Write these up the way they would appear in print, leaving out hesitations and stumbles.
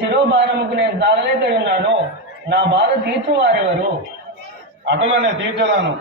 శిరోభారముకు నేను తాళలేకయున్నాను. నా బాధ తీర్చువారెవరు? అటులనే తీర్చదాను.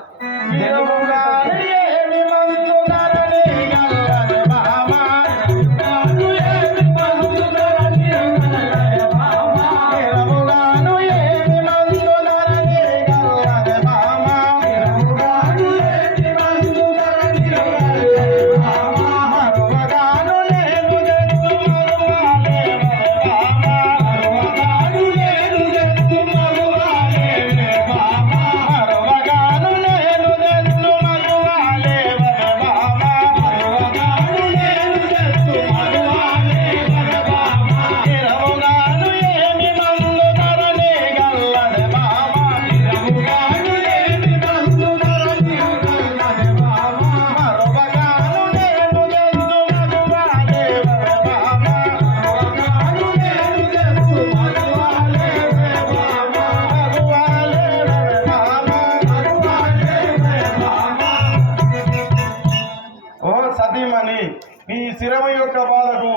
సతీమణి, నీ శిరమ యొక్క బాధకు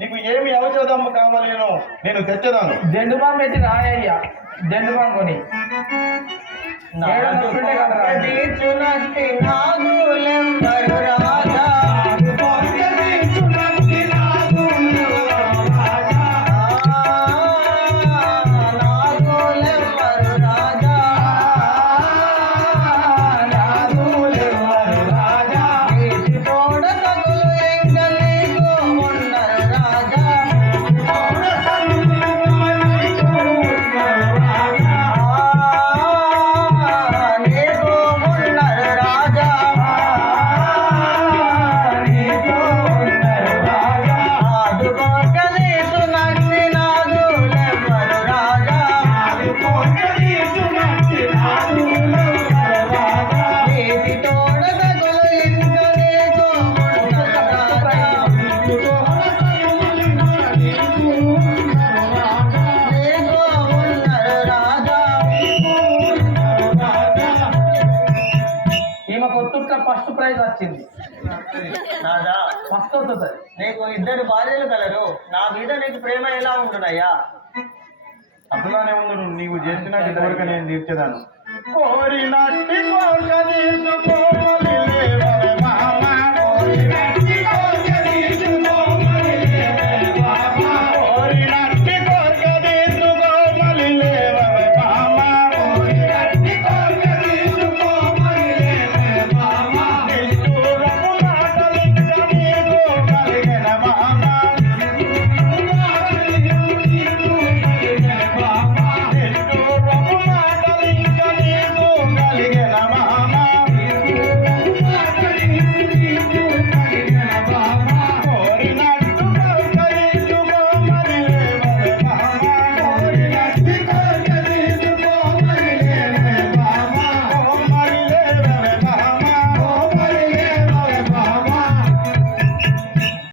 నీకు ఏమి ఔషధము కావాలేనో నేను తెచ్చదాను. జెండుబాం పెట్టి రాయ్యా, జెండుబాం కొని ఫస్ట్ ప్రైజ్ వచ్చింది. ఫస్ట్ వస్తుంది. నీకు 2 భార్యలు కలరు. నా మీద నీకు ప్రేమ ఎలా ఉంటున్నాయా? అట్లానే ఉండు. నీవు చేసినట్టు కోరిక నేను తీర్చేదాను. కోరినట్టి కోరిక తీర్చుకోవాలి.